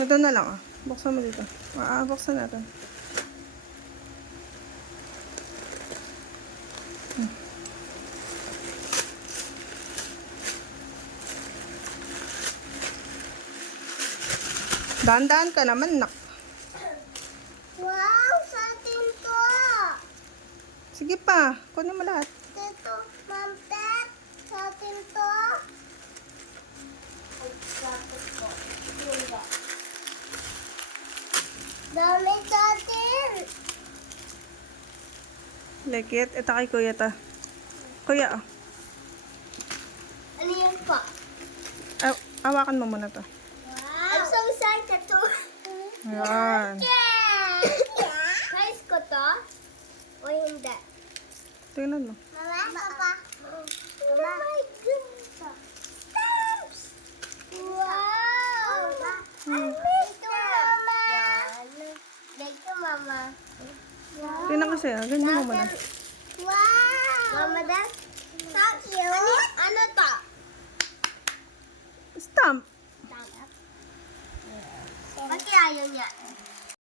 Ito na lang, ah. Buksan mo dito. Buksan natin. Dahan-dahan ka naman, nak. Wow, sa atin to. Sige pa, kunin mo lahat. Dito, mampet. Sa atin to. Ay, sapit ko. Diba? Dami sa atin. Lekit, ito kay kuya ta. Kuya, oh. Ano yan pa? Awakan mo muna to. Wow. I'm so excited to. Ayan. Guys ko to? O hindi? Tingnan mo. Mama? Papa? Oh my goodness. Stamps! Wow! I miss you, Mama. Thank you, Mama. Wow. Tingnan kasi, ah. Ganyan mo muna. Wow! Mama, that's thank you. Ano to? Stamp. Bakit ayaw niya?